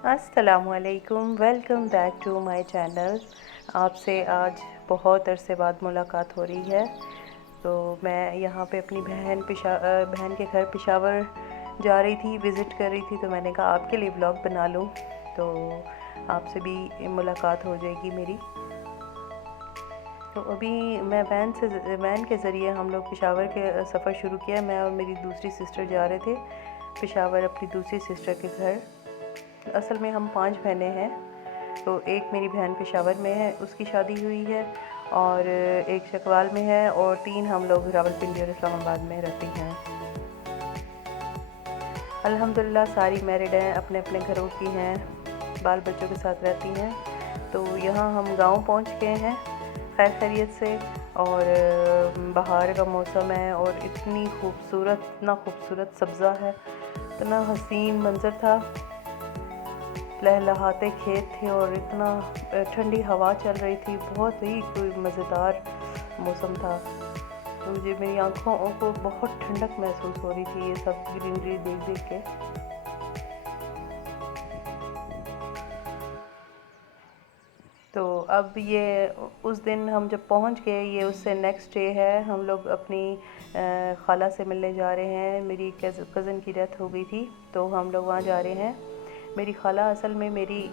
अस्सलामुअलैकुम, welcome back to my channel. आपसे आज बहुत अरसे बाद मुलाकात हो रही है। तो मैं यहाँ पे अपनी बहन के घर पेशावर जा रही थी, विज़िट कर रही थी, तो मैंने कहा आपके लिए ब्लॉग बना लूँ, तो आपसे भी मुलाकात हो जाएगी मेरी। तो अभी मैं वैन के ज़रिए हम लोग पेशावर के सफ़र शुरू किया। मैं और मेरी दूसरी सिस्टर जा रहे थे पेशावर अपनी दूसरी सिस्टर के घर। असल में हम 5 बहनें हैं, तो एक मेरी बहन पेशावर में है, उसकी शादी हुई है, और एक चकवाल में है, और 3 हम लोग रावलपिंडी और इस्लामाबाद में रहती हैं। अल्हम्दुलिल्लाह सारी मैरिड हैं, अपने अपने घरों की हैं, बाल बच्चों के साथ रहती हैं। तो यहाँ हम गांव पहुँच गए हैं खैर खैरियत से, और बाहर का मौसम है और इतना खूबसूरत सब्ज़ा है, इतना हसीन मंज़र था, लहलहाते खेत थे और इतना ठंडी हवा चल रही थी, बहुत ही कोई मज़ेदार मौसम था। तो मुझे मेरी आँखों को बहुत ठंडक महसूस हो रही थी ये सब ग्रीनरी देख देख के। तो अब ये उस दिन हम जब पहुंच गए, ये उससे नेक्स्ट डे है, हम लोग अपनी खाला से मिलने जा रहे हैं। मेरी कज़न की डेथ हो गई थी, तो हम लोग वहाँ जा रहे हैं। मेरी खाला असल में मेरी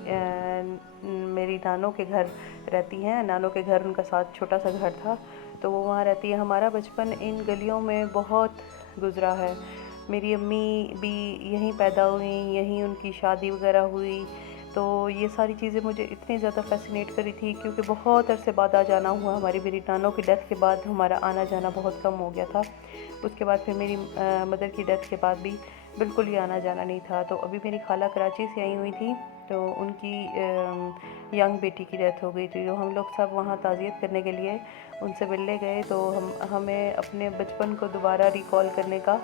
नानों के घर रहती हैं। नानों के घर उनका साथ छोटा सा घर था, तो वो वहाँ रहती है। हमारा बचपन इन गलियों में बहुत गुज़रा है। मेरी अम्मी भी यहीं पैदा हुई, यहीं उनकी शादी वगैरह हुई। तो ये सारी चीज़ें मुझे इतनी ज़्यादा फ़ैसिनेट करी थी, क्योंकि बहुत अरसे बाद आ जाना हुआ। हमारी मेरी नानों की डेथ के बाद हमारा आना जाना बहुत कम हो गया था। उसके बाद फिर मेरी मदर की डेथ के बाद भी बिल्कुल ही आना जाना नहीं था। तो अभी मेरी खाला कराची से आई हुई थी, तो उनकी यंग बेटी की डेथ हो गई थी। तो हम लोग सब वहाँ ताज़ियत करने के लिए उनसे मिलने गए। तो हमें अपने बचपन को दोबारा रिकॉल करने का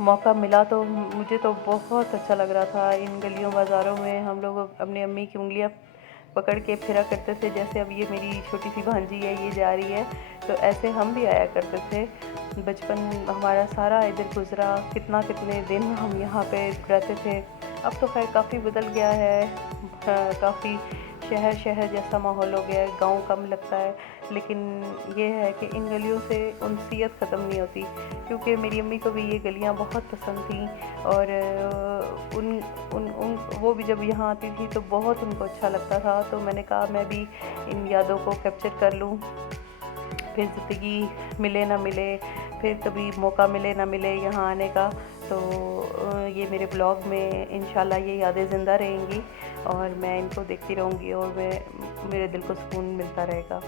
मौका मिला। तो मुझे तो बहुत अच्छा लग रहा था। इन गलियों बाज़ारों में हम लोग अपनी अम्मी की उंगलियां पकड़ के फिरा करते थे, जैसे अब ये मेरी छोटी सी भांजी है, ये जा रही है, तो ऐसे हम भी आया करते थे। बचपन हमारा सारा इधर गुज़रा, कितने दिन हम यहाँ पे रहते थे। अब तो खैर काफ़ी बदल गया है, काफ़ी शहर जैसा माहौल हो गया है, गांव कम लगता है। लेकिन ये है कि इन गलियों से उनसीयत ख़त्म नहीं होती, क्योंकि मेरी अम्मी को भी ये गलियाँ बहुत पसंद थीं। और उन उन उन वो भी जब यहाँ आती थी तो बहुत उनको अच्छा लगता था। तो मैंने कहा मैं भी इन यादों को कैप्चर कर लूँ, फिर ज़िंदगी मिले ना मिले, फिर कभी मौका मिले ना मिले यहाँ आने का, तो ये मेरे ब्लॉग में इंशाल्लाह ये यादें ज़िंदा रहेंगी, और मैं इनको देखती रहूँगी, और मेरे दिल को सुकून मिलता रहेगा।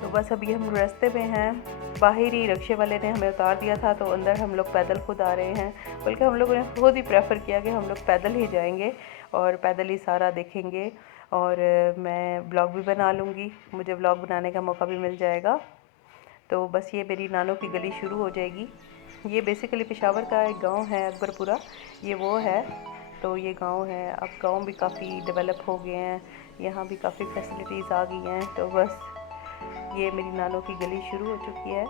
तो बस अभी हम रास्ते में हैं, बाहर ही रिक्शे वाले ने हमें उतार दिया था, तो अंदर हम लोग पैदल खुद आ रहे हैं। बल्कि हम लोगों ने खुद ही प्रेफर किया कि हम लोग पैदल ही जाएंगे और पैदल ही सारा देखेंगे, और मैं ब्लॉग भी बना लूँगी, मुझे ब्लॉग बनाने का मौका भी मिल जाएगा। तो बस ये मेरी नानों की गली शुरू हो जाएगी। ये बेसिकली पेशावर का एक गांव है, अकबरपुरा, ये वो है। तो ये गांव है, अब गांव भी काफ़ी डेवलप हो गए हैं, यहाँ भी काफ़ी फैसिलिटीज़ आ गई हैं। तो बस ये मेरी नानों की गली शुरू हो चुकी है।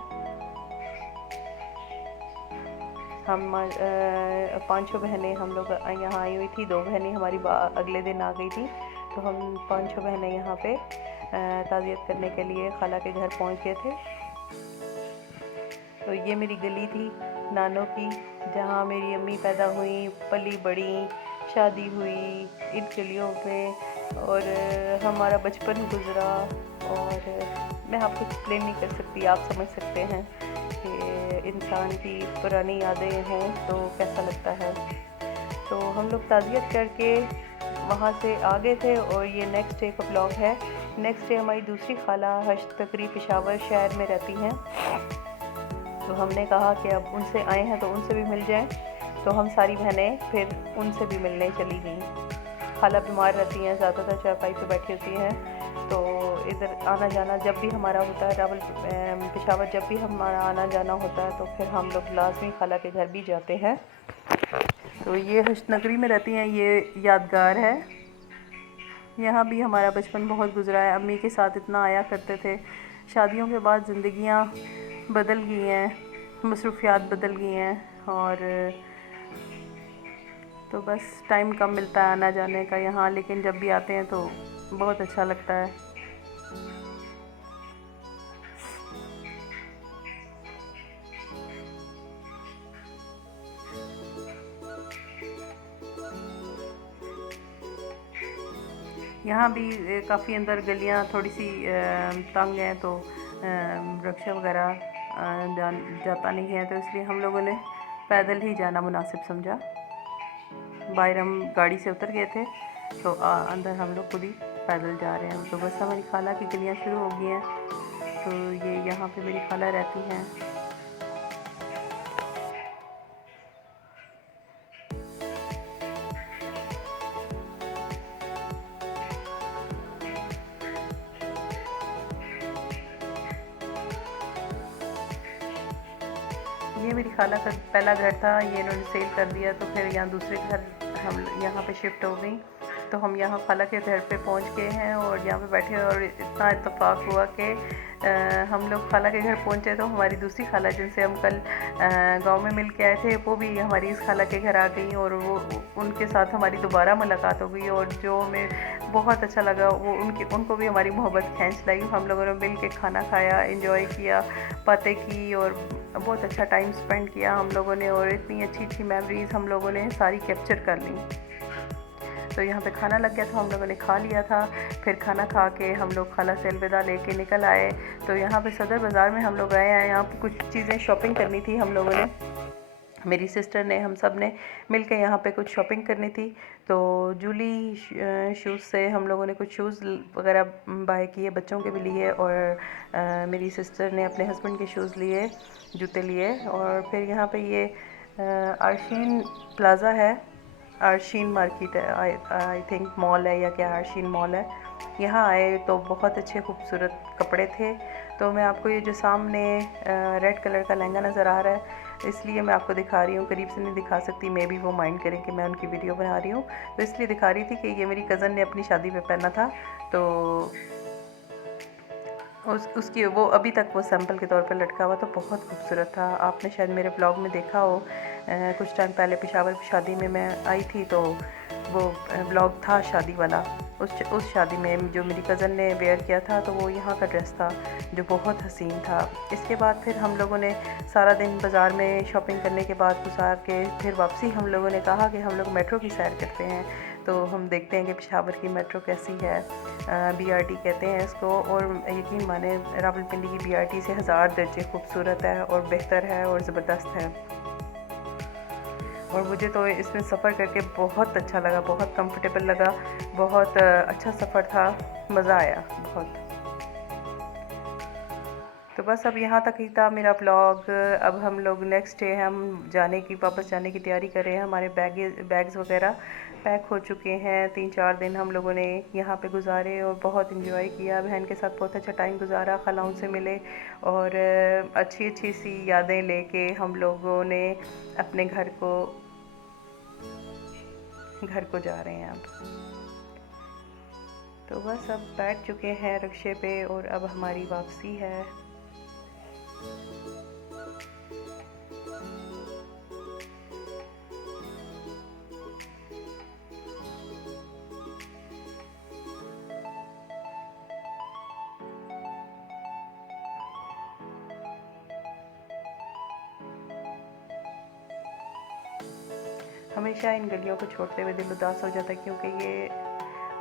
हम 5-6 बहनें हम लोग यहाँ आई हुई थी, 2 बहनें हमारी अगले दिन आ गई थी। तो हम 5-6 बहनें यहाँ पे ताज़ियत करने के लिए खाला के घर पहुँच गए थे। तो ये मेरी गली थी नानों की, जहाँ मेरी अम्मी पैदा हुई, पली बड़ी, शादी हुई इन गलियों में, और हमारा बचपन गुज़रा। और मैं आपको एक्सप्लेन नहीं कर सकती, आप समझ सकते हैं कि इंसान की पुरानी यादें हों तो कैसा लगता है। तो हम लोग ताज़ियत करके वहाँ से आ गए थे, और ये नेक्स्ट डे का ब्लॉग है। नेक्स्ट डे हमारी दूसरी खाला हश्त तकरी पेशावर शहर में रहती हैं, तो हमने कहा कि अब उनसे आए हैं तो उनसे भी मिल जाएं। तो हम सारी बहनें फिर उनसे भी मिलने चली गईं। खाला बीमार रहती हैं, ज़्यादातर चारपाई पे बैठी होती हैं, तो इधर आना जाना जब भी हमारा होता है, पेशावर जब भी हमारा आना जाना होता है, तो फिर हम लोग लाजमी खाला के घर भी जाते हैं। तो ये हश्तनगरी में रहती हैं, ये यादगार है। यहाँ भी हमारा बचपन बहुत गुजरा है, अम्मी के साथ इतना आया करते थे। शादियों के बाद ज़िंदगियाँ बदल गई हैं, मसरूफ़ियात बदल गई हैं, और तो बस टाइम कम मिलता है आना जाने का यहाँ, लेकिन जब भी आते हैं तो बहुत अच्छा लगता है। यहाँ भी काफ़ी अंदर गलियाँ थोड़ी सी तंग हैं, तो रिक्शा वगैरह जाता नहीं है, तो इसलिए हम लोगों ने पैदल ही जाना मुनासिब समझा। बाहर हम गाड़ी से उतर गए थे, तो अंदर हम लोग खुद ही पैदल जा रहे हैं। तो बस हमारी खाला की गलियाँ शुरू हो गई हैं, तो ये यहाँ पे मेरी खाला रहती हैं। ये मेरी खाला का पहला घर था, ये इन्होंने सेल कर दिया, तो फिर यहाँ दूसरे घर हम यहाँ पे शिफ्ट हो गई। तो हम यहाँ खाला के घर पे पहुँच गए हैं और यहाँ पे बैठे, और इतना इत्तेफाक हुआ कि हम लोग खाला के घर पहुँचे तो हमारी दूसरी खाला जिनसे हम कल गांव में मिल के आए थे, वो भी हमारी इस खाला के घर आ गई, और वो उनके साथ हमारी दोबारा मुलाकात हो गई। और जो हमें बहुत अच्छा लगा, वो उनको भी हमारी मोहब्बत खींच लाई। हम लोगों ने मिल के खाना खाया, इंजॉय किया, बातें की, और बहुत अच्छा टाइम स्पेंड किया हम लोगों ने, और इतनी अच्छी अच्छी मेमोरीज़ हम लोगों ने सारी कैप्चर कर ली। तो यहाँ पे खाना लग गया था, हम लोगों ने खा लिया था। फिर खाना खा के हम लोग खाला से अलविदा लेके निकल आए। तो यहाँ पे सदर बाज़ार में हम लोग आए हैं, यहाँ पे कुछ चीज़ें शॉपिंग करनी थी हम लोगों ने, मेरी सिस्टर ने, हम सब ने मिल के यहाँ पे कुछ शॉपिंग करनी थी। तो जूली शूज़ से हम लोगों ने कुछ शूज़ वगैरह बाय किए, बच्चों के भी लिए, और मेरी सिस्टर ने अपने हस्बैंड के शूज़ लिए, जूते लिए। और फिर यहाँ पे ये आर्शीन प्लाज़ा है, आर्शीन मार्केट है, आई थिंक मॉल है या क्या, आर्शीन मॉल है। यहाँ आए तो बहुत अच्छे खूबसूरत कपड़े थे। तो मैं आपको ये जो सामने रेड कलर का लहंगा नज़र आ रहा है, इसलिए मैं आपको दिखा रही हूँ, करीब से नहीं दिखा सकती, मे भी वो माइंड करें कि मैं उनकी वीडियो बना रही हूँ, तो इसलिए दिखा रही थी कि ये मेरी कज़न ने अपनी शादी पे पहना था। तो उसकी वो अभी तक वो सैंपल के तौर पर लटका हुआ, तो बहुत खूबसूरत था। आपने शायद मेरे ब्लॉग में देखा हो, कुछ टाइम पहले पेशावर की शादी में मैं आई थी, तो वो ब्लॉग था शादी वाला। उस शादी में जो मेरी कज़न ने वेयर किया था, तो वो यहाँ का ड्रेस था जो बहुत हसीन था। इसके बाद फिर हम लोगों ने सारा दिन बाज़ार में शॉपिंग करने के बाद गुजार के फिर वापसी हम लोगों ने कहा कि हम लोग मेट्रो की सैर करते हैं। तो हम देखते हैं कि पेशावर की मेट्रो कैसी है, BRT कहते हैं इसको, और यकीन माने रावलपिंडी की BRT से 1000 दर्जे खूबसूरत है और बेहतर है और ज़बरदस्त है। और मुझे तो इसमें सफ़र करके बहुत अच्छा लगा, बहुत कंफर्टेबल लगा, बहुत अच्छा सफ़र था, मज़ा आया बहुत। तो बस अब यहाँ तक ही था मेरा ब्लॉग। अब हम लोग नेक्स्ट डे हम वापस जाने की तैयारी कर रहे हैं। हमारे बैग्स वगैरह पैक हो चुके हैं। 3-4 दिन हम लोगों ने यहाँ पे गुजारे और बहुत इन्जॉय किया, बहन के साथ बहुत अच्छा टाइम गुजारा, खालाओं से मिले, और अच्छी अच्छी सी यादें लेके हम लोगों ने अपने घर को जा रहे हैं अब। तो बस अब बैठ चुके हैं रिक्शे पे और अब हमारी वापसी है। हमेशा इन गलियों को छोड़ते हुए दिल उदास हो जाता है, क्योंकि ये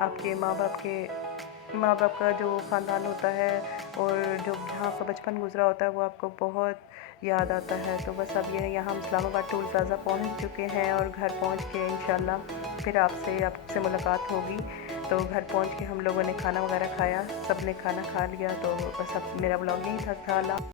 आपके माँ बाप का जो ख़ानदान होता है और जो यहाँ का बचपन गुजरा होता है, वो आपको बहुत याद आता है। तो बस अब ये यहाँ हम इस्लामाबाद टोल प्लाज़ा पहुँच चुके हैं, और घर पहुँच के इंशाल्लाह फिर आपसे मुलाकात होगी। तो घर पहुँच के हम लोगों ने खाना वगैरह खाया, सब ने खाना खा लिया। तो बस अब मेरा ब्लॉग यहीं तक था।